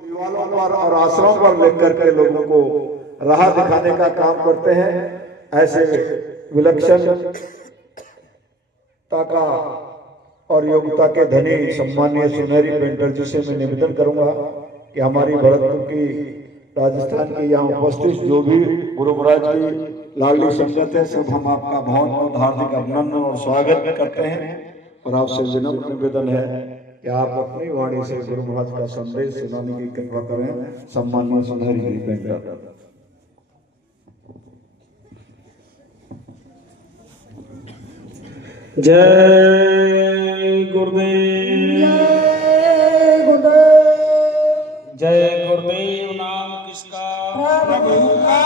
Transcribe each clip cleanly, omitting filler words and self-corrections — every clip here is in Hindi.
दीवालों पर और आश्रमों पर लिख करके लोगों को राह दिखाने का काम करते हैं। ऐसे विलक्षणता का और योग्यता के धनी सम्मानीय सुनहरी पेंटर जी से मैं निवेदन करूंगा कि हमारी भरतपुर की राजस्थान के यहाँ उपस्थित जो भी गुरु महाराज की लाडली संगत है, सब हम आपका बहुत बहुत हार्दिक अभिनंदन और स्वागत करते हैं। और आपसे विनम्र निवेदन है कि आप अपनी वाणी से गुरु महाराज का संदेश सुनाने की कृपा करें। सम्मानीय सुनहरी पेंटर। जय गुरुदेव, जय गुरुदेव। नाम किसका? प्रभु का,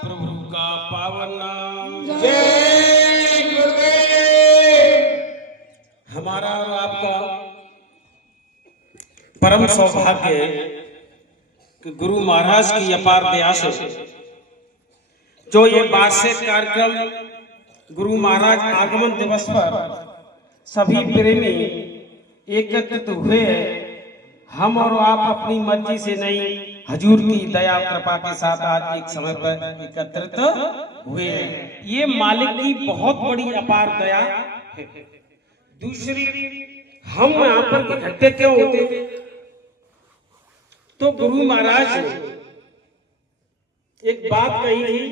प्रभु का पावन नाम। जय गुरुदेव। हमारा और आपका परम सौभाग्य है कि गुरु महाराज की अपार दया से जो ये वार्षिक कार्यक्रम गुरु महाराज आगमन दिवस पर सभी प्रेमी एकत्रित हुए हैं। हम और आप अपनी मर्जी से नहीं, हजूर की दया कृपा के साथ आज एक समय पर एकत्रित हुए हैं। ये मालिक की बहुत बड़ी अपार दया है। दूसरी, हम यहाँ पर इकट्ठे क्यों होते? तो गुरु महाराज ने एक बात कही थी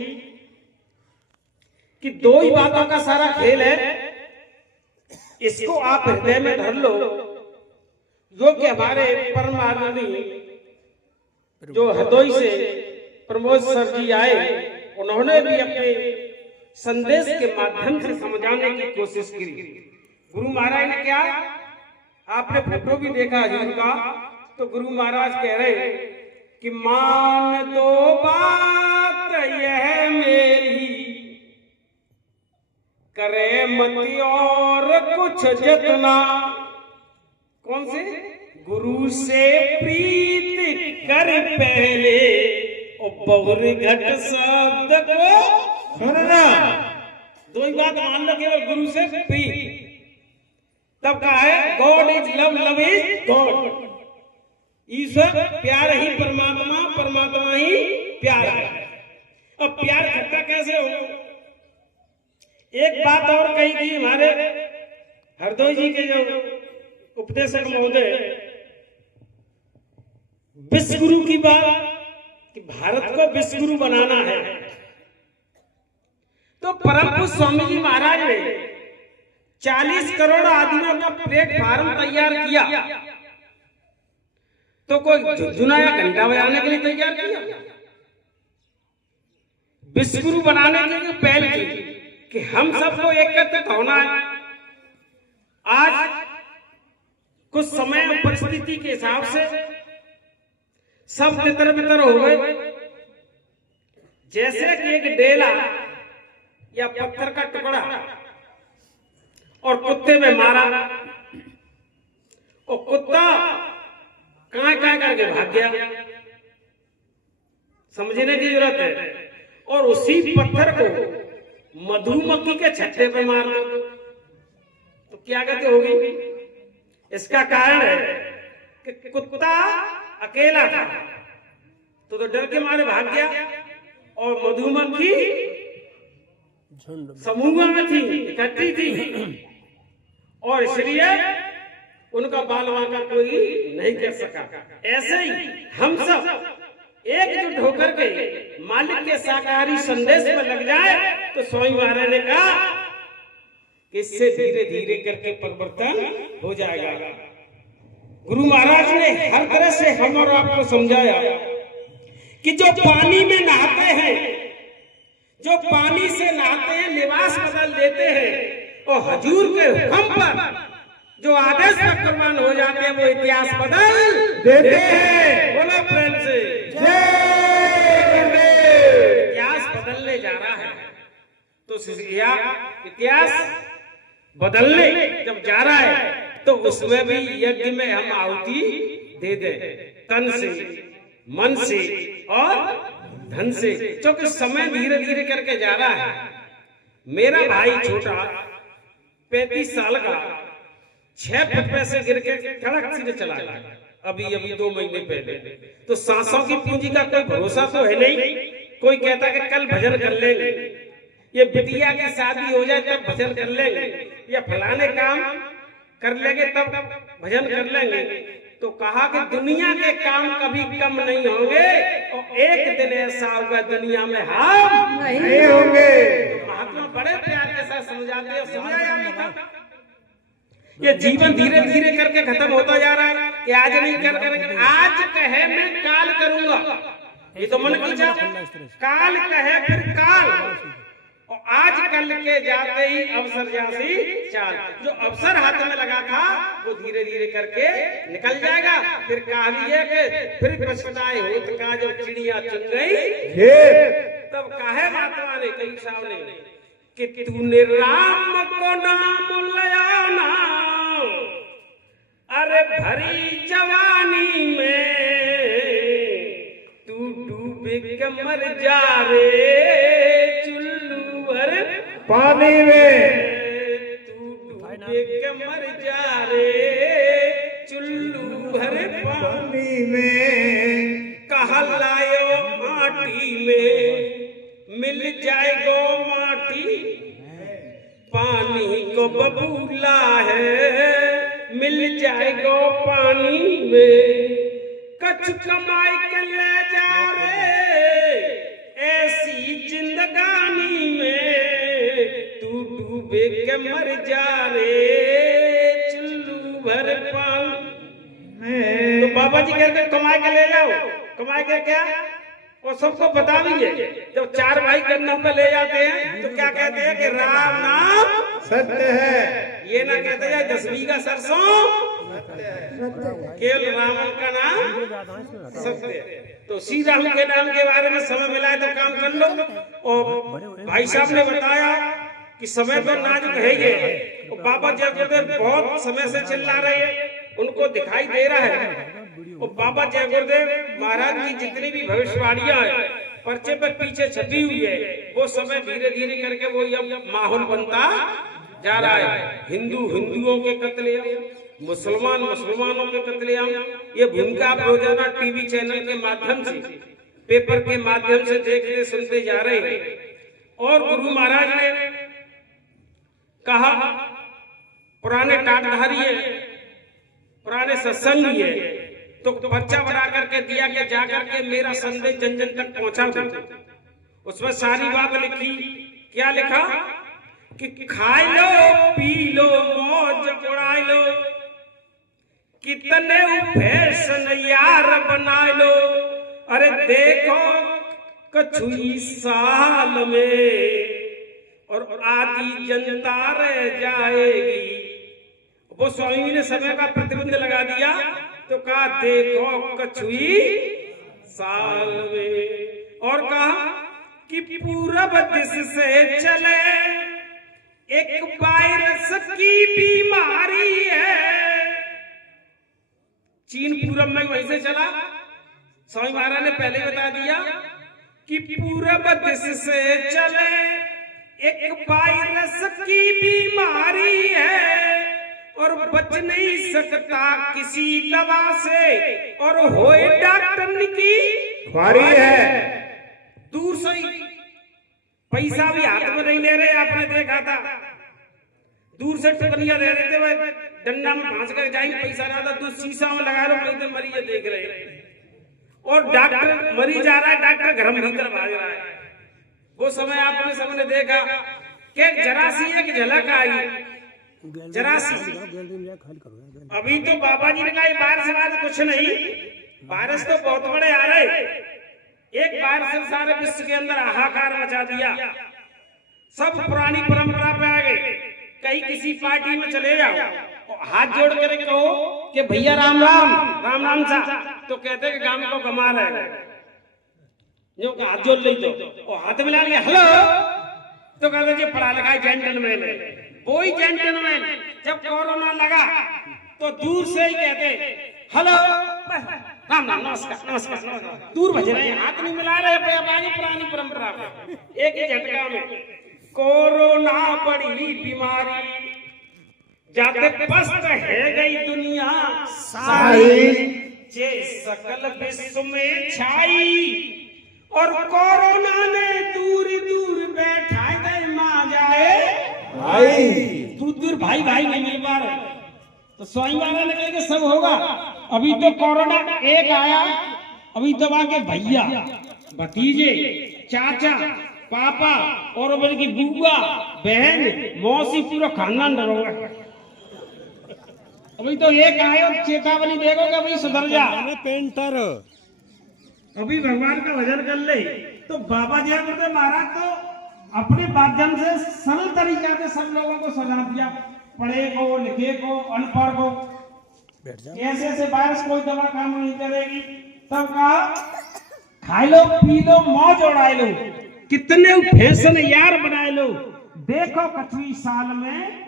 कि दो ही बातों का सारा खेल है, इसको आप हृदय में धर लो। जो कि हमारे परम आदरणीय जो हरदोई से प्रमोद सर जी आए, उन्होंने भी अपने संदेश के माध्यम से समझाने की कोशिश की। गुरु महाराज ने क्या, आपने फोटो भी देखा हजूर का, तो गुरु महाराज कह रहे कि मान दो बात यह मेरी, करे मत और कुछ जतना। कौन से? गुरु से प्रीत कर पहले और बहुर घट शब्द को सुनना। दो ही बात मान लो, केवल गुरु से प्रीत। तब कहा है God is love, love is God. ईश्वर प्यार ही परमात्मा, परमात्मा ही प्यार है। अब प्यार खट्टा कैसे हो? एक बात और कही थी हमारे हरदोई जी के जो उपदेशक महोदय, विश्व गुरु की बात, कि भारत को विश्व गुरु बनाना है। तो परम पूज्य स्वामी जी महाराज ने 40 करोड़ आदमियों का प्लेटफार्म तैयार किया, तो कोई झुनझुनाया घंटा बजाने के लिए तैयार किया? विश्व गुरु बनाने के लिए पहल की कि हम सबको एकत्रित होना है। आज कुछ समय और परिस्थिति के हिसाब से सब तितर बितर हो गए। जैसे कि एक डेला या पत्थर का टुकड़ा और कुत्ते में मारा, और कुत्ता कहां करके भाग गया, समझने की जरूरत है। और उसी पत्थर को मधुमक्खी के छत्ते पे मार दो तो क्या गति होगी? इसका कारण है कि कुत्ता अकेला था तो डर के मारे भाग गया, और मधुमक्खी समूह में थी, इकट्ठी थी, और इसलिए उनका बाल वाका कोई नहीं कर सका। ऐसे ही हम सब एकजुट होकर के मालिक के शाकाहारी संदेश में लग जाए तो स्वामी महाराज ने कहा कि इससे धीरे धीरे करके परिवर्तन हो जाएगा। गुरु महाराज ने हर तरह से हम और आपको समझाया कि जो पानी में नहाते हैं, जो पानी से नहाते हैं, लिबास बदल देते हैं, और हजूर के हुक्म पर जो आदेश का कुर्बान हो जाते हैं, वो इतिहास बदल देते हैं। बोलो प्रेम से इतिहास बदलने जा रहा है। तो इतिहास बदलने जब जा रहा है तो उसमें भी यज्ञ में हम आहुति दे दें, तन से, मन से और धन से, क्योंकि समय धीरे धीरे करके जा रहा है। मेरा भाई छोटा 35 साल का 6 फुट पे से गिर के धड़क सीधे चला गया। अभी 2 महीने पहले। तो सांसों की पूंजी का कोई भरोसा तो है नहीं। कोई कहता कि कल भजन कर लेंगे, ये बिटिया की शादी हो जाए तब भजन कर लेंगे, या फलाने काम कर लेंगे तब भजन कर लेंगे। तो कहा कि दुनिया के काम कभी कम नहीं होंगे, और एक दिन ऐसा होगा दुनिया में हम नहीं होंगे। महात्मा बड़े प्यार के साथ समझाते हैं, समझाया नहीं था। ये जीवन धीरे धीरे करके खत्म होता जा रहा है कि आज नहीं कर करके आज कहे मैं काल करूंगा, ये तो मन की चाह। काल कहे फिर काल, और आज कल के जाते ही अवसर जासी चाल। जो अवसर हाथ में लगा था वो धीरे धीरे करके निकल जाएगा। फिर कहानी है कि फिर पछताए होत का जब चिड़िया चुन गई, तब काहे महात्मा ने कई साहब ने कि तूने राम को नाम लिया ना, अरे भरी जवानी में तू डूब के मर जा रे चुल्लू भर पानी में, तू डूब के मर जा रे चुल्लू भर पानी में, कहा लायो माटी में मिल जाएगो माटी, पानी को बबूला है मिल जाएगो पानी में। कछ कमाई के ले जा रे ऐसी जिंदगानी में, तू डूबे के मर जा रे चुल्लू भर पानी। तो बाबा जी कहते कमाई के ले जाओ, कमाई के क्या, और सबको बता भी है। जब 4 भाई गन्ना पे ले जाते हैं तो क्या कहते हैं कि राम नाम सत्य है। ये ना कहते हैं 10 बीघा सरसों, केवल रावण का नाम सत्य है। तो श्री राम के नाम के बारे में समय मिला है तो काम कर लो। और भाई साहब ने बताया कि समय तो नाजुक है ये, और बाबा जय गुरुदेव बहुत समय से चिल्ला रहे हैं, उनको दिखाई दे रहा है। और बाबा जय गुरुदेव महाराज की जितनी भी भविष्यवाणियां है पर्चे पर पीछे छपी हुई है, वो समय धीरे धीरे करके वो अब माहौल बनता जा रहा है। हिंदू हिंदुओं के कत्लेआम, मुसलमान मुसलमानों के कत्लेआम, ये भूमिका आप रोजाना टीवी चैनल के माध्यम से, पेपर के माध्यम से देखते सुनते जा रहे हैं। और गुरु महाराज ने कहा पुराने टाटधारी है, पुराने सत्संगी है, तो पर्चा बना करके दिया कि जाकर के मेरा संदेश जन जन तक पहुंचा दो। उसमें सारी बात लिखी। क्या लिखा कि खाई लो पी लो मौज उड़ा लो, कितने फैशन यार बना लो, अरे देखो कछुई साल में और आधी जनता रह जाएगी। वो स्वामी ने समय का प्रतिबंध लगा दिया तो कहा देखो कछुई साल में, और कहा कि पूरब दिश से चले एक वायरस की बीमारी है। चीन पूरब में वहीं से चला। स्वामी महाराज ने पहले बता दिया कि पूरब दिश से चले एक वायरस की बीमारी है, और बच नहीं सकता किसी दवा से, और होए डॉक्टर की बारी है। दूर से ही पैसा भी हाथ में नहीं ले रहे, आपने देखा था दूर से टुकनिया दे देते हुए डंडा में फांस कर जाएंगे, पैसा ज्यादा दूर शीशा में लगा लो, कई दिन मरीज देख रहे हैं, और डॉक्टर मरीज आ रहा है, डॉक्टर घर में भीतर भाग रहा है। वो समय आपने सबने देखा कि जरा सी एक झलक आई, जरा सी। अभी तो बाबा जी ने कहा बारिश से बाद कुछ नहीं, बारिश तो बहुत बड़े आ रहे, एक बार से सारे विश्व के अंदर हाहाकार मचा दिया। सब पुरानी परंपरा पे आ गए। कहीं किसी पार्टी में चले जाओ और हाथ जोड़ कर कहो कि भैया राम राम राम राम सा, तो कहते कि गांव को कमाल है, जो हाथ जोड़ ले तो हाथ मिला लिया हेलो, तो कहते जी पढ़ा लिखा जेंटलमैन है। वही जेंटलमैन जब कोरोना लगा तो दूर से ही कहते हेलो राम राम नमस्कार नमस्कार नमस्कार, दूर भज रहे, हाथ नहीं मिला रहे, पुरानी परंपरा पे एक ही झटका में। कोरोना बड़ी बीमारी जाते पस्त है गई दुनिया सारी, जे सकल विश्व में छाई और कोरोना ने दूर दूर बैठा गए मां जाए भाई दूर दूर भाई भाई नहीं मिल पा रहे तो स्वाई वाला निकल के सब होगा। अभी तो कोरोना एक आया, अभी तो आगे भैया भतीजे चाचा पापा और बल्कि बुआ बहन मौसी पूरा खानदान डरोगा। अभी तो एक आयो चेतावनी देखोगे भाई सुधर जा पेंटर अभी भगवान का भजन कर ले। तो बाबा जय गुरुदेव महाराज तो अपने माध्यम से सरल तरीका से सब लोगों को समझा दिया, पढ़े को लिखे को अनपढ़ को। ऐसे ऐसे वायरस कोई दवा काम नहीं करेगी। तब कहा खाए लो पी लो मौज उड़ाए लो, कितने फैशन यार बनाए लो, देखो कछुई साल में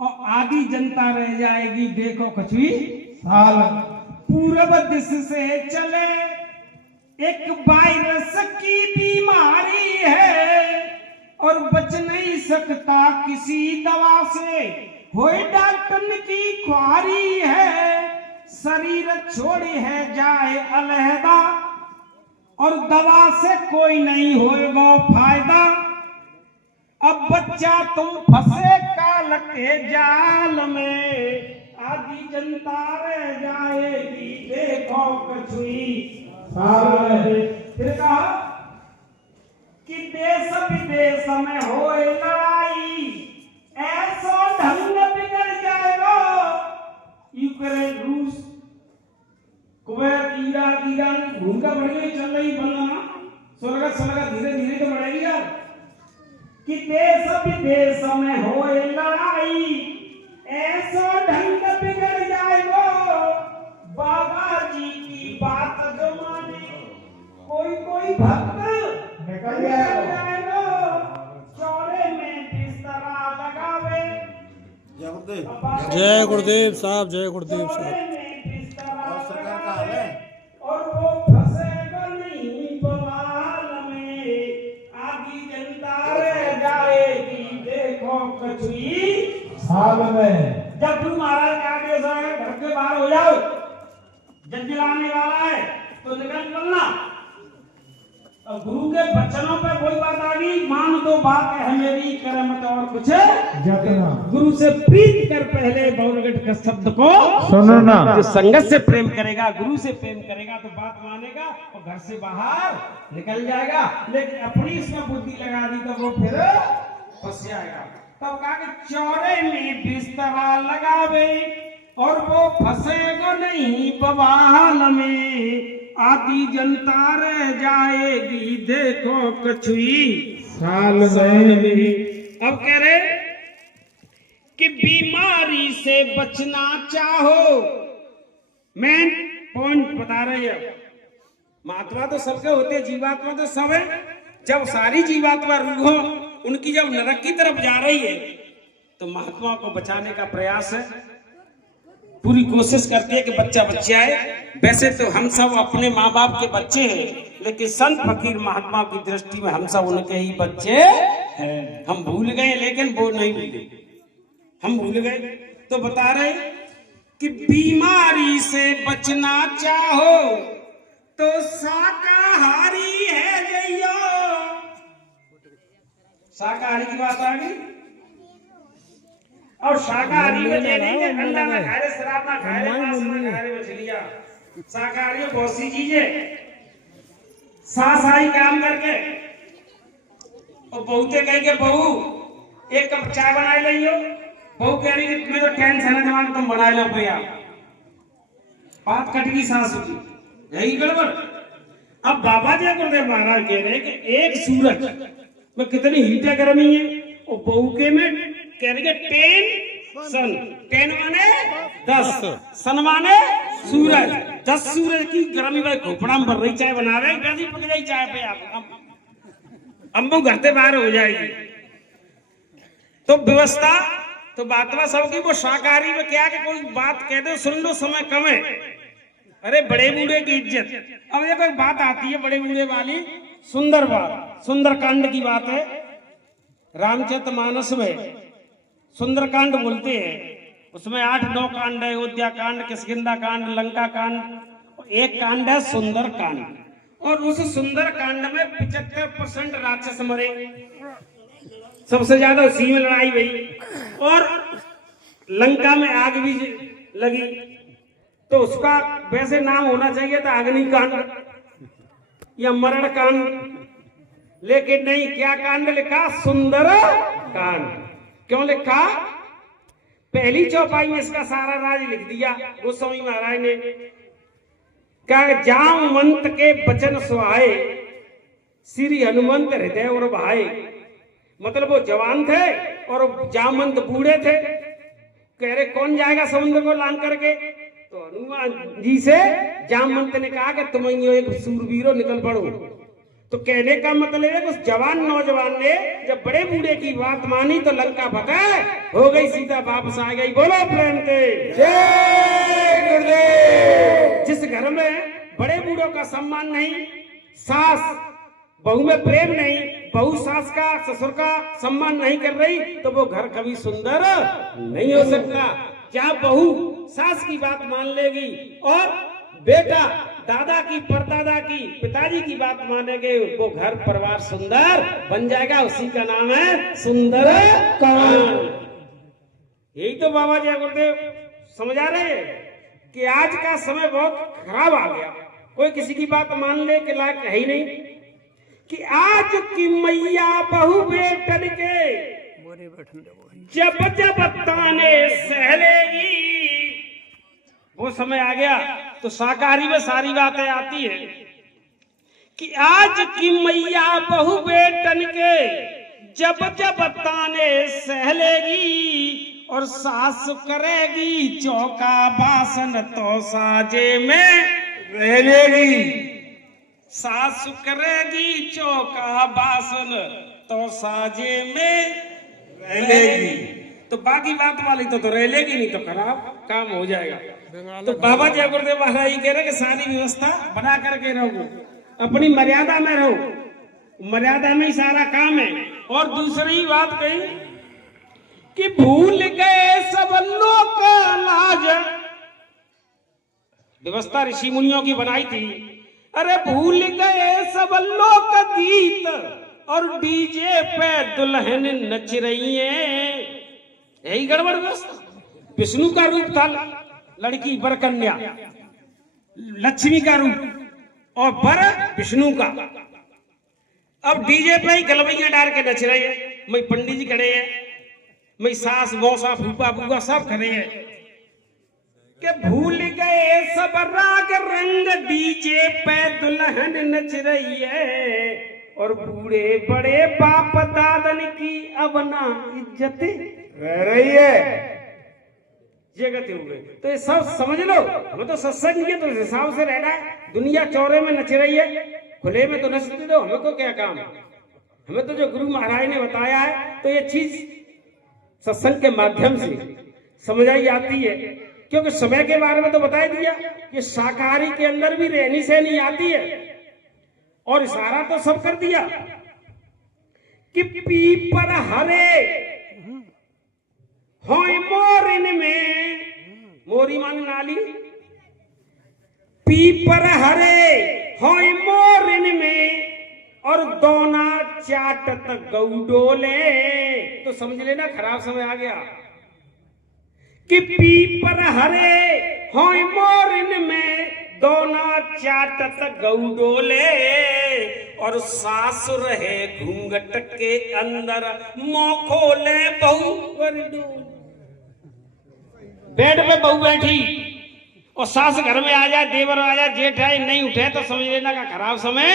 और आधी जनता रह जाएगी। देखो कछुई साल पूरब दिश से चले एक वायरस की बीमारी है और बच नहीं सकता किसी दवा से, होए डॉक्टर की ख्वारी है। शरीर छोड़े है जाए अलहदा और दवा से कोई नहीं होएगा फायदा। अब बच्चा तुम फंसे काल के जाल में, आधी जनता रह जाएगी। देखो कछुई फिर कहा कि देश विदेश में होए लड़ाई, ऐसा ढंग बिगड़ जाएगा। यूक्रेन रूस कुवैत इराक ईरान भूमिका बढ़ गई चल रही बनना स्वर्ग धीरे धीरे तो बढ़ेगी यार। कि देश विदेश में होए लड़ाई, ऐसा ढंग बिगड़ जाएगा। बाबा जी की बात जो माने कोई कोई भक्त निकल जाएगा। चौरे में बिस्तरा लगावे। जय गुरुदेव साहब, जय गुरुदेव साहब। और सरकार का हाल है और वो फंसेगा नहीं बवाल में, आधी जनता रह जाएगी। देखो कछुई साल में जब तुम महाराज के आगे से घर के बाहर हो जाओ, जब जलाने वाला है तो निकल निकलना। और गुरु के वचनों पे कोई बात आ गई, मान दो बात है मेरी, करे मत और कुछ जतना गुरु से प्रीत कर पहले बहुरगट का शब्द को सुनना। जो संगत से प्रेम करेगा, गुरु से प्रेम करेगा तो बात मानेगा और घर से बाहर निकल जाएगा। लेकिन अपनी इसमें बुद्धि लगा दी तो वो फिर फंस जाएगा। तब कहा कि चौरे में बिस्तरा लगावे और वो फंसेगा नहीं बवाल में, आधी जनता रह जाएगी। देखो कछुई साल में। अब कह रहे कि बीमारी से बचना चाहो, मेन पॉइंट बता रहे हैं। महात्मा तो सबके होते, जीवात्मा तो सब है। जब सारी जीवात्मा रूहों उनकी जब नरक की तरफ जा रही है तो महात्मा को बचाने का प्रयास है, पूरी कोशिश करती है कि बच्चा बच्चा है। वैसे तो हम सब अपने माँ बाप के बच्चे हैं, लेकिन संत फकीर महात्मा की दृष्टि में हम सब उनके ही बच्चे हैं। हम भूल गए लेकिन वो नहीं भूले, हम भूल गए। तो बता रहे कि बीमारी से बचना चाहो तो शाकाहारी है जइयो। शाकाहारी की बात आ गई। और शाकाहारी में ये नहीं है अंडा ना खाए रे, शराब ना खाए रे, मांस ना खाए रे, मछलियां। शाकाहारी में बहुत सी चीजें सासाई काम करके। और बहुते कह के बहू एक कप चाय बनाए लियो, बहू कह रही कि तुम्हें तो टेंशन है दिमाग, तुम बनाए लो भैया। बात कट गई सासू की, यही गड़बड़। अब बाबा जी गुरुदेव महाराज कह रहे हैं कि एक सूरज में कितनी हीटे गर्मी है, और बहू के में कह रही है 10 सन, 10 माने 10, सन माने सूरज। 10 सूरज की गर्मी में खोपड़ा में भर रही चाय बनावे, गर्मी पक जाए चाय पे आप अम्बू घर से बाहर हो जाएगी। तो व्यवस्था तो बातवा सबकी। वो शाकाहारी में क्या कि कोई बात कह दो सुन लो, समय कम है, अरे बड़े बूढ़े की इज्जत। अब ये कोई बात आती है बड़े बूढ़े वाली, सुंदर बात, सुंदरकांड की बात है। रामचरितमानस में सुंदरकांड बोलते हैं, उसमें 8-9 कांड है। अयोध्या कांड, किष्किंधा कांड, लंका कांड, एक कांड है सुंदर कांड, और उस सुंदर कांड में 75% राक्षस मरे, सबसे ज्यादा उसी में लड़ाई हुई, और लंका में आग भी लगी। तो उसका वैसे नाम होना चाहिए था अग्निकांड या मरण कांड, लेकिन नहीं, क्या कांड लिखा? सुंदर कांड। क्यों लिखा? पहली चौपाई में इसका सारा राज लिख दिया गोस्वामी महाराज ने। क्या? जामवंत के वचन सुहाए, श्री हनुमंत हृदय और भाए। मतलब वो जवान थे और जामवंत बूढ़े थे। कह रहे कौन जाएगा समुद्र को लांग करके? तो हनुमान जी से जामवंत ने कहा कि तुम एक सूरवीरो निकल पड़ो। तो कहने का मतलब है उस जवान नौजवान ने जब बड़े बूढ़े की बात मानी तो लंका भगा हो गई, सीता वापस आ गई। बोलो प्रेम से जय गुरुदेव। जिस घर में बड़े बूढ़ों का सम्मान नहीं, सास बहू में प्रेम नहीं, बहू सास का ससुर का सम्मान नहीं कर रही, तो वो घर कभी सुंदर नहीं हो सकता। जहाँ बहू सास की बात मान लेगी और बेटा दादा की, परदादा की, पिताजी की बात मानेंगे, वो घर परिवार सुंदर बन जाएगा। उसी का नाम है सुंदर कांड। यही तो बाबा जय गुरुदेव समझा रहे हैं कि आज का समय बहुत खराब आ गया। कोई किसी की बात मान ले के लायक है ही नहीं। कि आज की मैया बहू बेटन के जब जब ताने सहलेगी, वो समय आ गया। तो शाकाहारी में सारी बातें आती है कि आज की मैया बहू बेटन के जब जब ताने सहलेगी, और सास करेगी चौका बासन तो साजे में रह लेगी। सास करेगी चौका बासन तो साजे में रह लेगी। तो बाकी बात वाली तो रह लेगी, नहीं तो खराब काम हो जाएगा। तो बाबा जय गुरुदेव महाराज कह रहे कि सारी व्यवस्था बना करके रहो, अपनी मर्यादा में रहो, मर्यादा में ही सारा काम है। और दूसरी बात कही कि भूल गए सब लोग लाज, व्यवस्था ऋषि मुनियों की बनाई थी। अरे भूल गए सब लोग गीत, और डीजे पे दुल्हन नच रही है। यही गड़बड़ व्यवस्था। विष्णु का रूप था लड़की वर कन्या, लक्ष्मी का रूप और वर विष्णु का। अब डीजे पे ही गलबैया डाल के नच रहे हैं। मैं पंडित जी खड़े हैं, मैं सास मौसा फूफा बुआ सब खड़े हैं कि भूल गए सब राग रंग, डीजे पे दुल्हन नच रही है, और बूढ़े बड़े बाप दादन की अब ना इज्जत रह रही है। जगत हो गए। तो ये सब समझ लो, हमें तो सत्संग के तो हिसाब से रहना है। दुनिया चौरे में नच रही है, खुले में तो नचने दो, हमें को क्या काम है। हमें तो जो गुरु महाराज ने बताया है तो ये चीज सत्संग के माध्यम से समझाई जाती है। क्योंकि समय के बारे में तो बता दिया कि शाकाहारी के अंदर भी रहनी सहनी आती है, और इशारा तो सब कर दिया कि पीपर हरे होय मोरिन में, मोरी मान नाली, पीपर हरे होय मोरिन में, और दोना चाटत गौडोले। तो समझ लेना खराब समय आ गया कि पीपर हरे होय मोरिन में, दोना चाटत गौडोले, और सासुर है घूंघट के अंदर मोह खोले बहू वरडू। बेड पे बहू बैठी और सास घर में आ जाए, देवर आ जाए, जेठ आए, नहीं उठे तो समझ लेना का खराब समय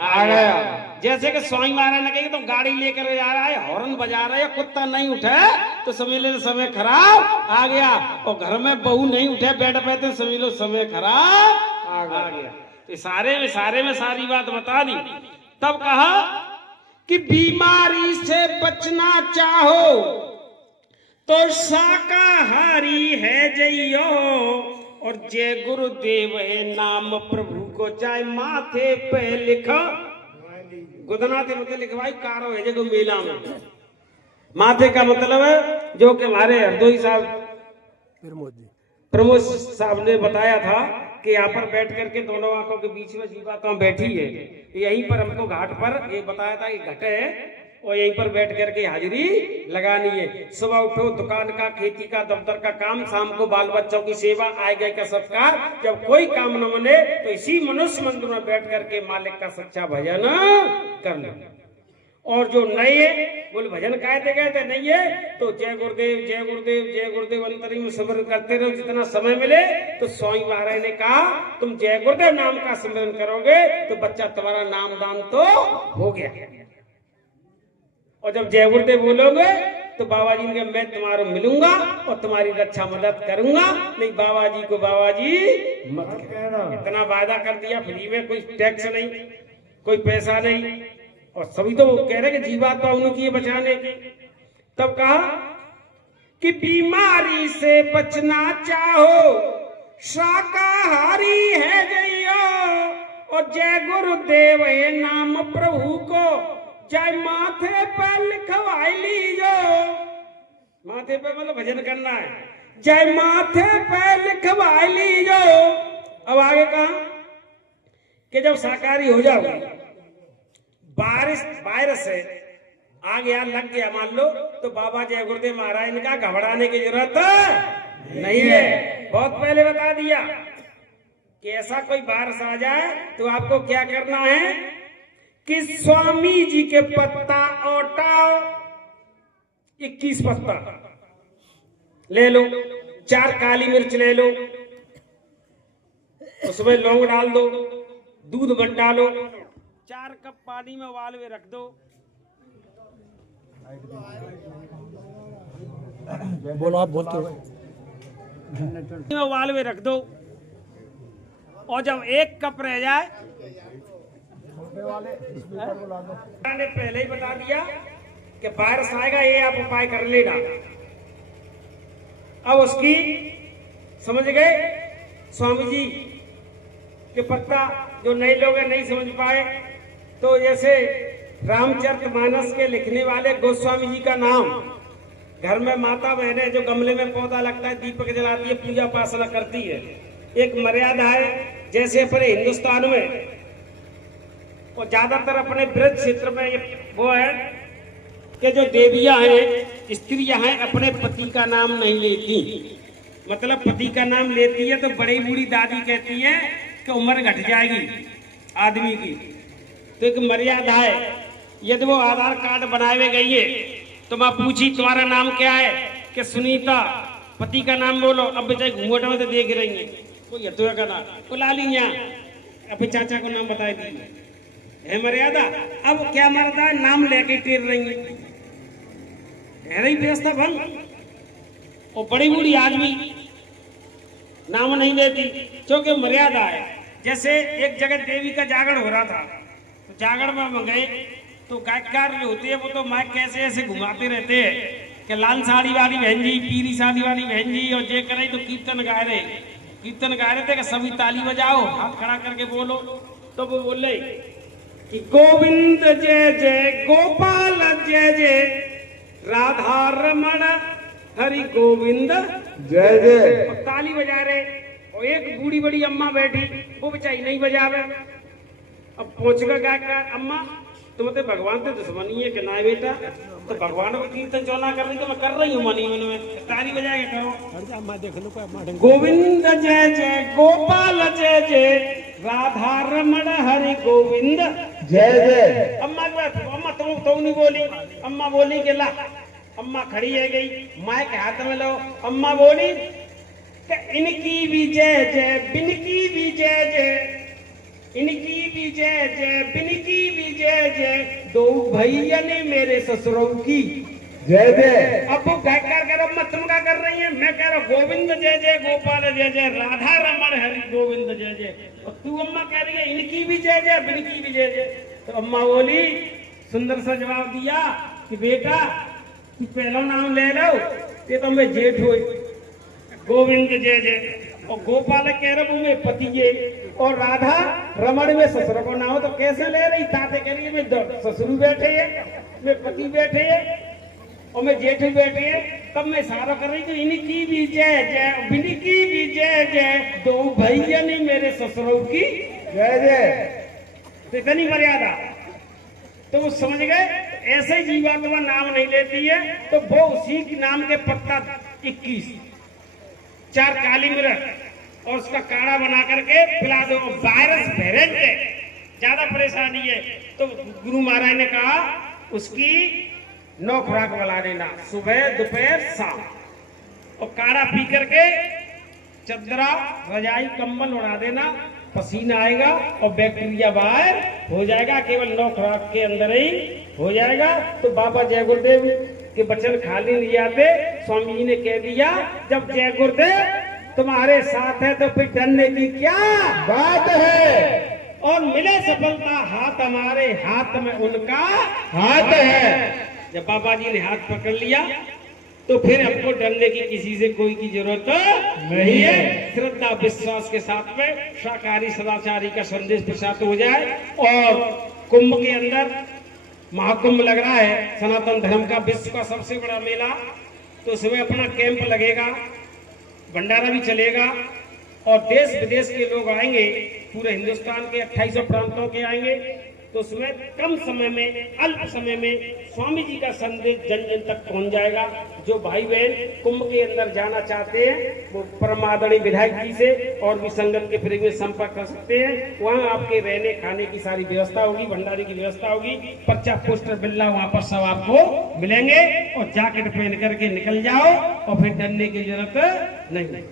आ गया। जैसे कि स्वामी महाराज ने कही तो गाड़ी लेकर जा रहा है, हॉर्न बजा रहा है, कुत्ता नहीं उठे तो समझ लेना समय खराब आ गया। और घर में बहू नहीं उठे बेड पे तो समझ लो समय खराब आ गया। तो सारे में सारी बात बता दी। तब कहा कि बीमारी से बचना चाहो तो शाकाहारी है जइयो, और जय गुरुदेव है नाम प्रभु को चाहे माथे पे लिखा। गुदनाते मतलब लिखवाई कारो है जगह मेला में। माथे का मतलब है जो कि हमारे हरदोई साहब प्रमोद साहब ने बताया था कि यहाँ पर बैठ करके दोनों आंखों के बीच में जीवात्मा बैठी है। यहीं पर हमको घाट पर ये बताया था कि घट है और यहीं पर बैठ करके हाजिरी लगानी है। सुबह उठो, दुकान का, खेती का, दफ्तर का काम, शाम को बाल बच्चों की सेवा, आए गए का सत्कार। जब कोई काम न बने तो इसी मनुष्य मंदिर में बैठ करके मालिक का सच्चा भजन कर लो। और जो नए बोले भजन कहते कहते नहीं है तो जय गुरुदेव जय गुरुदेव जय गुरुदेव अंतरी में सिमरन करते रहो जितना समय मिले। तो स्वामी महाराज ने कहा तुम जय गुरुदेव नाम का सिमरन करोगे तो बच्चा तुम्हारा नाम दान तो हो गया। और जब जय गुरुदेव बोलोगे तो बाबा जी ने मैं तुम्हारा मिलूंगा और तुम्हारी रक्षा मदद करूंगा। नहीं बाबा जी को बाबा जी मत कहना। इतना वादा कर दिया फ्री में, कोई टैक्स नहीं, कोई पैसा नहीं। और सभी तो कह रहे कि जीवात्मा उनकी बचाने की। तब कहा कि बीमारी से बचना चाहो शाकाहारी है जइयो और जय गुरुदेव ये नाम प्रभु को जय माथे पर लिखवाई लीजो। माथे पे मतलब भजन करना है। जय माथे पर लिखवाई लीजो। अब आगे कहा कि जब शाकाहारी हो जाओगे, वायरस से आ गया, लग गया मान लो, तो बाबा जय गुरुदेव महाराज का घबराने की जरूरत नहीं है। बहुत पहले बता दिया कि ऐसा कोई वायरस आ जाए तो आपको क्या करना है कि स्वामी जी के पत्ता औटाओ, 21 पत्ता ले लो, 4 काली मिर्च ले लो, उसमें लौंग डाल दो, दूध बन डालो, 4 कप पानी में उबाल के रख दो। बोलो आप बोलते हो। उबाल के रख दो और जब 1 कप रह जाए, मैंने पहले ही बता दिया कि वायरस आएगा, ये आप उपाय कर लेना। अब उसकी समझ गए स्वामी जी के पत्ता, जो नए लोग नहीं समझ पाए तो जैसे रामचरितमानस के लिखने वाले गोस्वामी जी का नाम, घर में माता बहनें जो गमले में पौधा लगता है, दीपक जलाती है, पूजा उपासना करती है, एक मर्यादा है। जैसे अपने हिंदुस्तान में और ज्यादातर अपने ब्रज क्षेत्र में वो है कि जो देवियां हैं, स्त्रियां हैं, अपने पति का नाम नहीं लेती। मतलब पति का नाम लेती है तो बड़ी बूढ़ी दादी कहती है कि उम्र घट जाएगी आदमी की, तो एक मर्यादा है। यदि वो आधार कार्ड बनाए गई है तो मैं पूछी तुम्हारा नाम क्या है कि सुनीता, पति का नाम बोलो। अब बेचारे घूंघट में तो देख रही है, कोई हथुआ का नाम, को लाली अपने चाचा को नाम बताए दी है मर्यादा। अब क्या मर्यादा है, नाम लेके टेर रही है रही व्यवस्था भंग। और बड़ी बूढ़ी आदमी नाम नहीं लेती क्योंकि मर्यादा है। जैसे एक जगह देवी का जागरण हो रहा था, तो जागरण में हम गए तो गायककार जो होते हैं वो तो माइक कैसे ऐसे घुमाते रहते हैं कि लाल साड़ी वाली बहन जी, पीली साड़ी वाली बहन जी, और जे करे तो कीर्तन गा रहे थे कि सभी ताली बजाओ, हाथ खड़ा करके बोलो। तो वो बोले कि गोविंद जय जय, गोपाल जय जय, राधा रमण हरि गोविंद जय जय। और ताली बजा रहे, और एक बूढ़ी बड़ी अम्मा बैठी, वो बेचारी नहीं बजावे। अब पहुंच गया अम्मा, तुम तो भगवान से दुश्मनी है कि ना बेटा, तो भगवान को कीर्तन चौना कर रही तो मैं कर रही हूँ मनी में, ताली बजाए कहो गोविंद जय जय, गोपाल जय जय, राधा रमण हरि गोविंद जय जय। अम्मा अम्मा तो नहीं बोली, अम्मा बोली कि ला, अम्मा खड़ी है गई, माइक हाथ में लो, अम्मा बोली इनकी भी जय जय, बिनकी भी जय जय, इनकी भी जय जय, बिनकी भी जय जय, दो भैया ने मेरे ससुरों की जय जय। अब वो गायकार कह रहा, तुम क्या कर रही है? मैं कह रहा गोविंद जय जय, गोपाल जय जय, राधा रमण हरि गोविंद जय जय। और तू अम्मा कह रही है इनकी भी जय जय, बिनकी भी जय जय। तो अम्मा बोली, सुंदर सा जवाब दिया कि बेटा तू पहला नाम ले लो, ये तो मैं जेठ हो, गोविंद जय जय। और गोपाल कह रहा मैं पति ये, और राधा रमण में ससुर को ना हो तो कैसे ले रही? ताते कह रही है मैं ससुर बैठे है, मैं पति बैठे है और मैं जेठ बैठे है। तब मैं इशारा कर रही थी इनकी भी जय जय, इनकी भी जय जय, दो भैया नहीं मेरे ससुरों की जय जय। तो इतनी मर्यादा। तो वो समझ गए ऐसे ही जीवात्मा नाम नहीं लेती है तो वो उसी के नाम के पत्ता 21 4 काली मिर्च और उसका काढ़ा बना करके पिला दो। वायरस वेरिएंट है, ज्यादा परेशानी है तो गुरु महाराज ने कहा उसकी 9 खुराक बना देना, सुबह दोपहर शाम, और काढ़ा पी करके चदरा रजाई कंबल उड़ा देना, पसीना आएगा और बैक्टीरिया बाहर हो जाएगा, केवल 9 खुराक के अंदर ही हो जाएगा। तो बाबा जय गुरुदेव के वचन खाली नहीं आते। स्वामी जी ने कह दिया जब जय गुरुदेव तुम्हारे साथ है तो फिर डरने की क्या बात है। और मिले सफलता हाथ हमारे हाथ में उनका हाथ है। जब बाबा जी ने हाथ पकड़ लिया तो फिर हमको डरने की किसी से कोई की जरूरत नहीं है। श्रद्धा विश्वास के साथ में शाकाहारी सदाचारी का संदेश प्रसारित हो जाए। और कुंभ के अंदर महाकुंभ लग रहा है सनातन धर्म का, विश्व का सबसे बड़ा मेला, तो उसमें अपना कैंप लगेगा, भंडारा भी चलेगा और देश विदेश के लोग आएंगे, पूरे हिंदुस्तान के 28 प्रांतों के आएंगे। तो उसमें कम समय में, अल्प समय में स्वामी जी का संदेश जन जन तक पहुंच जाएगा। जो भाई बहन कुंभ के अंदर जाना चाहते हैं वो परमादरणीय विधायक जी से और भी संगत के फ्री में संपर्क कर सकते हैं। वहाँ आपके रहने खाने की सारी व्यवस्था होगी, भंडारे की व्यवस्था होगी, पर्चा पोस्टर बिल्ला वहाँ पर सब आपको मिलेंगे। और जैकेट पहन करके निकल जाओ और फिर डरने की जरूरत नहीं।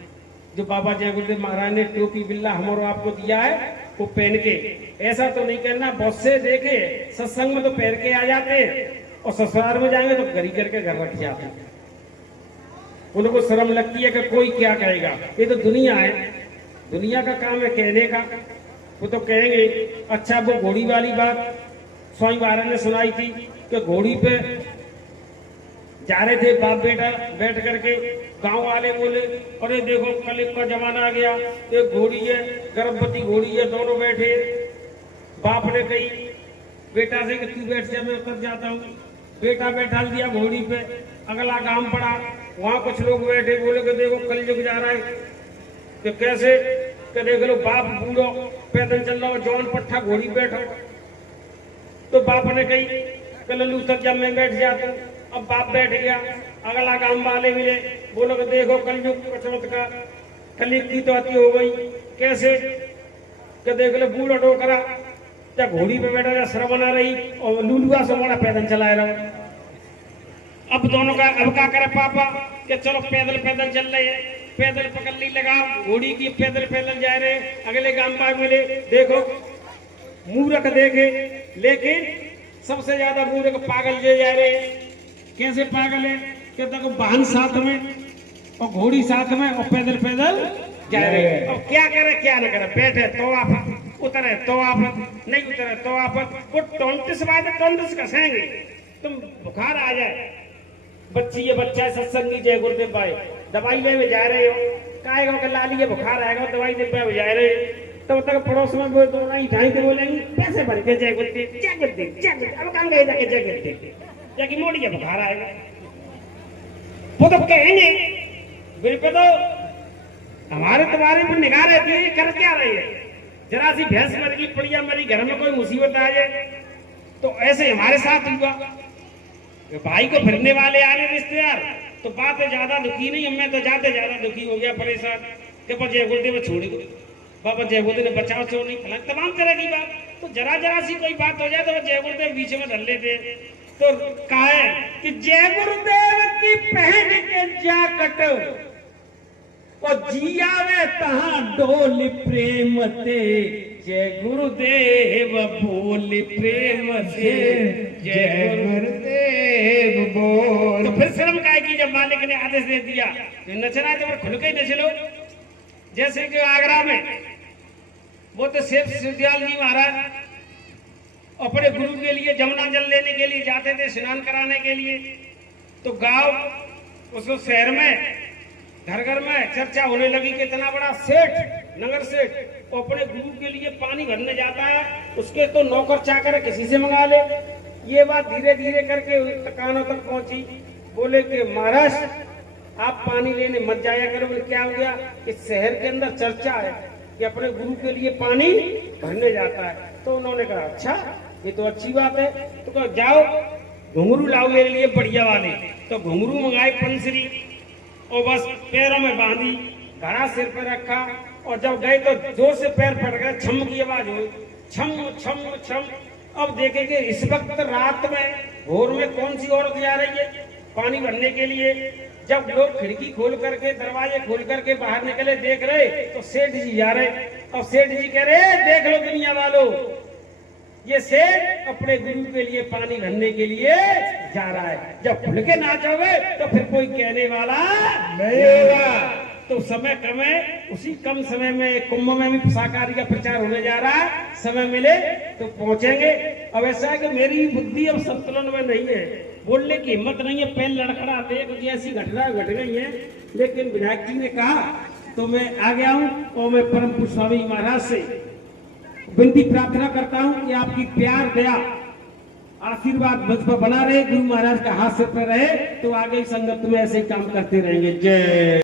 जो बाबा जय गुरुदेव महाराज ने टोपी बिल्ला हमारा आपको दिया है वो पहन के, ऐसा तो नहीं करना। बहुत से देखे सत्संग में तो पहन के आ जाते हैं और ससुराल में जाएंगे तो गरी करके घर रख जाते हैं। उनको शर्म लगती है कि कोई क्या कहेगा। ये तो दुनिया है, दुनिया का काम है कहने का। वो तो कहेंगे। अच्छा वो घोड़ी वाली बात स्वामी महाराज ने सुनाई थी कि घोड़ी पे जा रहे थे बाप बेटा बैठ करके, गांव वाले बोले अरे देखो कलयुग का जमाना आ गया, एक घोड़ी है गर्भवती घोड़ी है, दोनों बैठे। बाप ने कही बेटा से कि तू बैठ जा मैं उतर जाता हूँ। बेटा बैठा दिया घोड़ी पे। अगला गांव पड़ा, वहां कुछ लोग बैठे, बोले कि देखो कलयुग जा रहा है। तो कैसे कि देख लो बाप बूढ़ो पैदल चल रहा हो, जौन पट्ठा घोड़ी बैठो। तो बाप ने कही कि लल्लू उतर जा मैं बैठ जाता हूँ। अब बाप बैठ गया। अगला गांव वाले मिले, बोलो कि देखो कलयुग का चमत्कार, कलयुग की तो अति हो गई। कैसे कि देख लो बूढ़ा डोकरा या घोड़ी पे बैठा या श्रवण आ रही और लुलुआ से बड़ा पैदल चला रहा। अब दोनों का अब क्या करे पापा कि चलो पैदल पैदल चल रहे हैं, पैदल पकड़ ली लगा घोड़ी की, पैदल पैदल जा रहे। अगले गांव में मिले, देखो मूर्ख देखे, लेकिन सबसे ज्यादा मूर्ख पागल जे जा रहे हैं। कैसे पागल है कि देखो वाहन साथ में और घोड़ी साथ में और पैदल पैदल जा रहे हैं। अब क्या करे क्या न करे, बैठे तो आप उतरे तो आप नहीं उतरे तो आप वो टोंटिस बाद टोंटिस कसेंगे, तुम बुखार आ जाए। बच्ची है बच्चा है सत्संगी जय गुरुदेव भाई दवाई लेने जा रहे हो, काएगा कि लाली बुखार आएगा दवाई दे पे जा रहे हो। तब तक पड़ोस में वो दोनों ही ढाई के बोलेंगे पैसे भर के जय गुरुदेव जय गुरुदेव जय गुरुदेव। अब कहाँ गए जाके जय गुरुदेव जाके मोड़ी बुखार आएगा। वो तो कहेंगे बिल्कुल तो हमारे तुम्हारे पर निगाह रहती है, ये कर क्या रही है। जरा सी भैंस मर गई पड़िया मरी, घर में कोई मुसीबत आ जाए तो ऐसे हमारे साथ हुआ। भाई को फिरने वाले आ रहे रिश्तेदार तो बात ज्यादा दुखी नहीं, मैं तो जाते ज्यादा दुखी हो गया परेशान कि जय गुरुदेव छोड़ गए बाबा जय गुरुदेव ने बचाओ छोड़ नहीं तमाम तरह की बात। तो जरा जरा सी कोई बात हो जाए तो जय गुरुदेव बीच में धर लेते। तो कहा है कि जय गुरुदेव की पहन के जाकट और जियावे तहां डोल प्रेम ते, जय गुरुदेव बोल प्रेम से, जय गुरुदेव बोल। तो फिर शर्म काहे की जब मालिक ने आदेश दे दिया तो नचना है तो खुल के नच लो। जैसे कि आगरा में वो तो शेख सिद्धियाल जी महाराज अपने गुरु के लिए जमुना जल लेने के लिए जाते थे, स्नान कराने के लिए। तो गांव उसको शहर में घर घर में चर्चा होने लगी कि इतना बड़ा सेठ नगर सेठ अपने गुरु के लिए पानी भरने जाता है, उसके तो नौकर चाकर किसी से मंगा ले। ये बात धीरे धीरे करके कानों तक पहुंची। बोले कि महाराज आप पानी लेने मत जाया करो। बोले क्या हो गया कि शहर के अंदर चर्चा है कि अपने गुरु के लिए पानी भरने जाता है। तो उन्होंने कहा अच्छा, ये तो अच्छी बात है। तो कहा जाओ घुंघरू लाओ मेरे लिए बढ़िया वाले। तो घुंघरू मंगाए पंसरी और बस पैरों में बांधी, घड़ा सिर पर रखा और जब गए तो जोर से पैर पड़ गए, छम की आवाज हुई, छम छम छम। अब देखेंगे इस वक्त रात में भोर में कौन सी औरत जा रही है पानी भरने के लिए। जब लोग खिड़की खोल करके दरवाजे खोल करके बाहर निकले देख रहे तो सेठ जी जा रहे। और सेठ जी कह रहे देख लो दुनिया वालों, ये सेठ अपने गुरु के लिए पानी भरने के लिए जा रहा है। जब खुल के ना जाओगे तो फिर कोई कहने वाला नहीं होगा। तो समय कम है, उसी कम समय में कुंभ में भी शाकाहारी का प्रचार होने जा रहा है। समय मिले तो पहुंचेंगे। अब ऐसा है कि मेरी बुद्धि अब संतुलन में नहीं है, बोलने की हिम्मत नहीं है, पैर लड़खड़ाते हैं, कुछ ऐसी घटना घट गई है। लेकिन विनायक जी ने कहा तो मैं आ गया हूँ और मैं परम पूज्य स्वामी महाराज से विनती प्रार्थना करता हूँ कि आपकी प्यार दया आशीर्वाद मुझ पर बना रहे, गुरु महाराज का हाथ सिर पर रहे, तो आगे संगत में ऐसे ही काम करते रहेंगे। जय।